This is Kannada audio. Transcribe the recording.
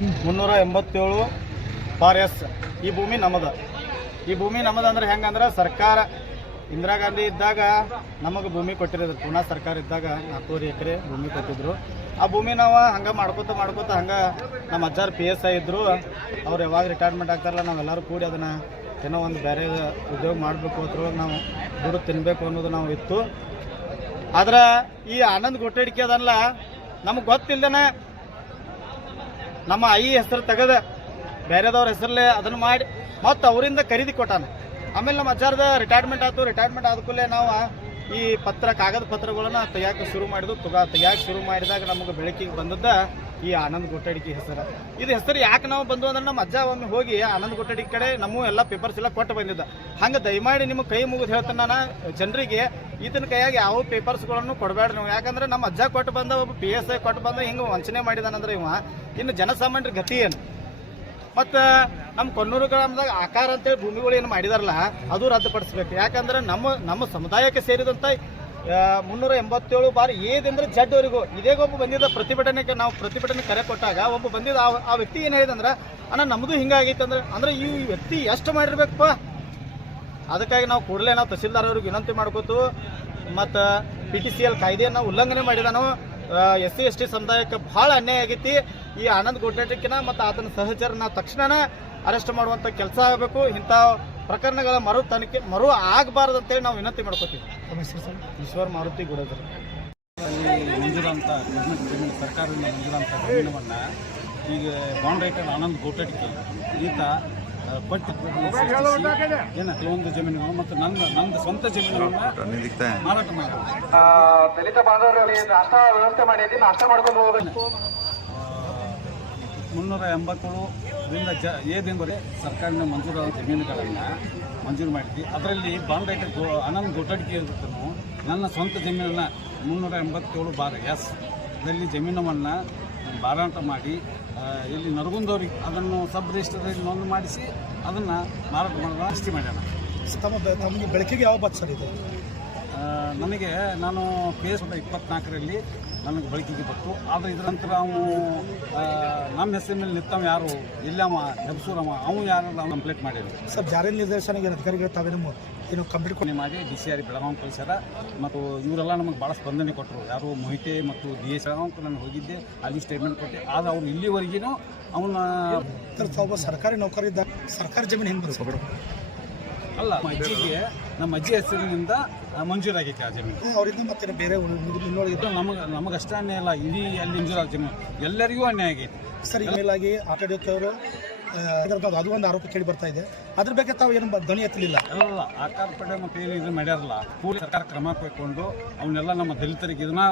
387/S ಈ ಭೂಮಿ ನಮ್ಮದು. ಈ ಭೂಮಿ ನಮ್ಮದು ಅಂದ್ರೆ ಹೆಂಗಂದ್ರೆ ಸರ್ಕಾರ ಇಂದಿರಾ ಗಾಂಧಿ ಇದ್ದಾಗ ನಮಗೆ ಭೂಮಿ ಕೊಟ್ಟಿರೋದು. ಪುನಃ ಸರ್ಕಾರ ಇದ್ದಾಗ 4 ಎಕರೆ ಭೂಮಿ ಕೊಟ್ಟಿದ್ರು. ಆ ಭೂಮಿ ನಾವು ಹಂಗೆ ಮಾಡ್ಕೋತ ಹಂಗೆ ನಮ್ಮ ಅಜ್ಜಾರು PSI ಇದ್ದರು. ಅವ್ರು ಯಾವಾಗ ರಿಟೈರ್ಮೆಂಟ್ ಆಗ್ತಾರಲ್ಲ ನಾವೆಲ್ಲರೂ ಕೂಡಿ ಅದನ್ನು ಏನೋ ಒಂದು ಬೇರೆ ಉದ್ಯೋಗ ಮಾಡಬೇಕು ಅದ್ರೊಳಗೆ ನಾವು ದುಡ್ಡು ತಿನ್ನಬೇಕು ಅನ್ನೋದು ನಾವು ಇತ್ತು. ಆದ್ರೆ ಈ ಆನಂದ್ ಗೊಟ್ಟಡಿಕೆ ಅದಲ್ಲ ನಮಗೆ ಗೊತ್ತಿಲ್ಲದೇ ನಮ್ಮ ಆಯಿ ಹೆಸರು ತೆಗೆದ ಬೇರೆದವ್ರ ಹೆಸರಲ್ಲೇ ಅದನ್ನು ಮಾಡಿ ಮತ್ತು ಅವರಿಂದ ಖರೀದಿ ಕೊಟ್ಟಾನ. ಆಮೇಲೆ ನಮ್ಮ ಅಜ್ಜಾರ್ದ ರಿಟೈರ್ಮೆಂಟ್ ಆಯ್ತು. ರಿಟೈರ್ಮೆಂಟ್ ಆದ ಕೂಡಲೇ ನಾವು ಈ ಕಾಗದ ಪತ್ರಗಳನ್ನು ತೆಗಿಯೋಕೆ ಶುರು ಮಾಡಿದ್ವು. ತೆಗಿಯೋಕೆ ಶುರು ಮಾಡಿದಾಗ ನಮಗೆ ಬೆಳಕಿಗೆ ಬಂದದ್ದ ಈ ಆನಂದ್ ಗೊಟ್ಟಡಿಕೆ ಹೆಸರು. ಇದು ಹೆಸರು ಯಾಕೆ ನಾವು ಬಂದು ಅಂದ್ರೆ ನಮ್ಮ ಅಜ್ಜ ಒಮ್ಮೆ ಹೋಗಿ ಆನಂದ್ ಗೊಟ್ಟಡಿಕೆ ಕಡೆ ನಮ್ಮ ಎಲ್ಲ ಪೇಪರ್ಸ್ ಎಲ್ಲ ಕೊಟ್ಟು ಬಂದಿದ್ದ. ಹಂಗೆ ದಯಮಾಡಿ ನಿಮಗೆ ಕೈ ಮುಗಿದು ಹೇಳ್ತಾನೆ ನಾನು ಜನರಿಗೆ, ಈತನ ಕೈಯಾಗಿ ಯಾವ ಪೇಪರ್ಸ್ಗಳನ್ನು ಕೊಡಬೇಡ್ರಿ ನೀವು. ಯಾಕಂದ್ರೆ ನಮ್ಮ ಅಜ್ಜ ಕೊಟ್ಟು ಬಂದ ಒಬ್ಬ PSI ಕೊಟ್ಟು ಬಂದ ಹಿಂಗೆ ವಂಚನೆ ಮಾಡಿದಾನಂದ್ರೆ ಇನ್ನು ಜನಸಾಮಾನ್ಯರ ಗತಿ ಏನು? ಮತ್ತು ನಮ್ಮ ಕೊನ್ನೂರು ಗ್ರಾಮದಾಗ ಆಕಾರ ಅಂತೇಳಿ ಭೂಮಿಗಳು ಏನು ಮಾಡಿದಾರಲ್ಲ ಅದು ರದ್ದುಪಡಿಸ್ಬೇಕು. ಯಾಕಂದ್ರೆ ನಮ್ಮ ಸಮುದಾಯಕ್ಕೆ ಸೇರಿದಂಥ 387/A ಜಡ್ವರೆಗೂ ಇದೇಗೊಬ್ಬ ಬಂದಿದ್ದ ಪ್ರತಿಭಟನೆಗೆ ನಾವು ಪ್ರತಿಭಟನೆ ಕರೆ ಕೊಟ್ಟಾಗ ಒಬ್ಬ ಬಂದಿದ್ದ ಆ ವ್ಯಕ್ತಿ ಏನು ಹೇಳಿದಂದ್ರೆ ಅಣ್ಣ ನಮ್ಮದು ಹಿಂಗಾಗೈತೆ ಅಂದ್ರೆ ಈ ವ್ಯಕ್ತಿ ಎಷ್ಟು ಮಾಡಿರ್ಬೇಕಪ್ಪ. ಅದಕ್ಕಾಗಿ ನಾವು ಕೂಡಲೇ ನಾವು ತಹಸೀಲ್ದಾರ್ ಅವ್ರಿಗೆ ವಿನಂತಿ ಮಾಡ್ಕೋತು. ಮತ್ತು PTCL ಕಾಯ್ದೆಯನ್ನು ಉಲ್ಲಂಘನೆ ಮಾಡಿದಾನು. SC/ST ಸಮುದಾಯಕ್ಕೆ ಭಾಳ ಅನ್ಯಾಯ ಆಗೈತಿ. ಈ ಆನಂದ್ ಗೊಟ್ಟಡಿಕೆನ ಮತ್ತು ಆತನ ಸಹಚರನ ತಕ್ಷಣ ಅರೆಸ್ಟ್ ಮಾಡುವಂಥ ಕೆಲಸ ಆಗಬೇಕು. ಇಂಥ ಪ್ರಕರಣಗಳ ಮರು ಆಗಬಾರ್ದು ಅಂತೇಳಿ ನಾವು ವಿನಂತಿ ಮಾಡ್ಕೋತೀವಿ. ಈಶ್ವರ್ ಮಾರುತಿ ಗುಡದರು ಮಂಜೂರಂಥ ಸರ್ಕಾರದಿಂದ ಮಂಜೂರಂಥ ಜಮೀನವನ್ನು ಈಗ ಬಾಂಡ್ ರೈಟರ್ ಆನಂದ್ ಗೊಟ್ಟಡಿಕೆ ಈತ ಪಟ್ಟು ಏನು ಕೆಲವೊಂದು ಜಮೀನು ಮತ್ತು ನಂದು ಸ್ವಂತ ಜಮೀನನ್ನು ಮಾರಾಟ ಮಾಡಿ ದಲಿತ ಬಾಂಧವರಲ್ಲಿ ನಾಷ್ಟ ವ್ಯವಸ್ಥೆ ಮಾಡಿ ನಾಷ್ಟ ಮಾಡ್ಕೊಂಡು ಹೋಗಬೇಕು. 387 ಸರ್ಕಾರದಿಂದ ಮಂಜೂರಾದ ಜಮೀನುಗಳನ್ನು ಮಂಜೂರು ಮಾಡಿದ್ವಿ. ಅದರಲ್ಲಿ ಬಾಂಡ್ ರೈಟರ್ ಆನಂದ್ ಗೊಟ್ಟಡಿಕೆ ಇರುತ್ತನು ನನ್ನ ಸ್ವಂತ ಜಮೀನನ್ನು 387/S ಇದರಲ್ಲಿ ಜಮೀನವನ್ನು ಮಾರಾಟ ಮಾಡಿ ಇಲ್ಲಿ ನರಗುಂದವ್ರಿಗೆ ಅದನ್ನು ಸಬ್ ರಿಜಿಸ್ಟರ್ದಲ್ಲಿ ನೋಂದು ಮಾಡಿಸಿ ಅದನ್ನು ಮಾರಾಟ ಮಾಡೋದು ಅಷ್ಟೇ ಮಾಡ್ಯಾನ. ತಮಗೆ ಬೆಳಕಿಗೆ ಯಾವ ಬತ್ ಸರ್ ಇದೆ? ನನಗೆ ನಾನು PS 24ರಲ್ಲಿ ನನಗೆ ಬೆಳಕಿಗೆ ಬಂತು. ಆದರೆ ಇದರ ನಂತರ ಅವನು ನಮ್ಮ ಹೆಸರಿನ ಮೇಲೆ ನಿಂತವ ಯಾರು ಎಲ್ಲಮ್ಮ ಹೆಬ್ಸೂರಮ್ಮ ಅವನು ಯಾರು ಕಂಪ್ಲೇಂಟ್ ಮಾಡಿದ್ರು. ಸರ್ ಜಾರಿ ನಿರ್ದೇಶನಕ್ಕೆ ಅಧಿಕಾರಿಗಳು ತಾವೇನು ಏನು ಕಂಪ್ಲೇಂಟ್ ಮಾಡಿ DCR ಬೆಳಗಾವಿ ಕಳಿಸ್ಯಾರ. ಮತ್ತು ಇವರೆಲ್ಲ ನಮಗೆ ಭಾಳ ಸ್ಪಂದನೆ ಕೊಟ್ಟರು. ಯಾರು ಮೊಹಿತೆ ಮತ್ತು DS ಅಂತ ನಾನು ಹೋಗಿದ್ದೆ, ಅಲ್ಲಿ ಸ್ಟೇಟ್ಮೆಂಟ್ ಕೊಟ್ಟೆ. ಆದರೆ ಅವ್ರು ಇಲ್ಲಿವರೆಗೂ ಅವನ್ನ ಒಬ್ಬ ಸರ್ಕಾರಿ ನೌಕರಿ ಇದ್ದ ಸರ್ಕಾರಿ ಜಮೀನು ಹೆಂಗೆ ಬರ್ತದೆ ಅಲ್ಲ ನಮ್ಮ ಅಜ್ಜಿ ಹೆಸರಿನಿಂದ ಮಂಜೂರಾಗೈತೆ ಆ ಜಮೀನು. ಅವರಿಂದ ಮತ್ತೆ ಬೇರೆ ನಮಗಷ್ಟೇ ಅನ್ಯಾಯ ಅಲ್ಲ, ಇಡೀ ಅಲ್ಲಿ ಮಂಜೂರಾದ ಜಮೀನು ಎಲ್ಲರಿಗೂ ಅನ್ಯಾಯ ಆಗೈತೆ. ಸರ್ ಮೇಲಾಗಿ ಆಟೋಡಿಯವರು ಅದು ಒಂದು ಆರೋಪ ಕೇಳಿ ಬರ್ತಾ ಇದೆ. ಅದ್ರ ಬಗ್ಗೆ ತಾವು ಏನು ಧ್ವನಿ ಎತ್ತಲಿಲ್ಲ? ಅಲ್ಲ, ಆಕಾರ ಪಡೆ ಮತ್ತು ಏನು ಇದು ಮಾಡ್ಯಾರಲ್ಲ, ಕೂಡಲೇ ಸರ್ಕಾರ ಕ್ರಮ ಕೈಗೊಂಡು ಅವನ್ನೆಲ್ಲ ನಮ್ಮ ದಲಿತರಿಗೆ ಇದನ್ನ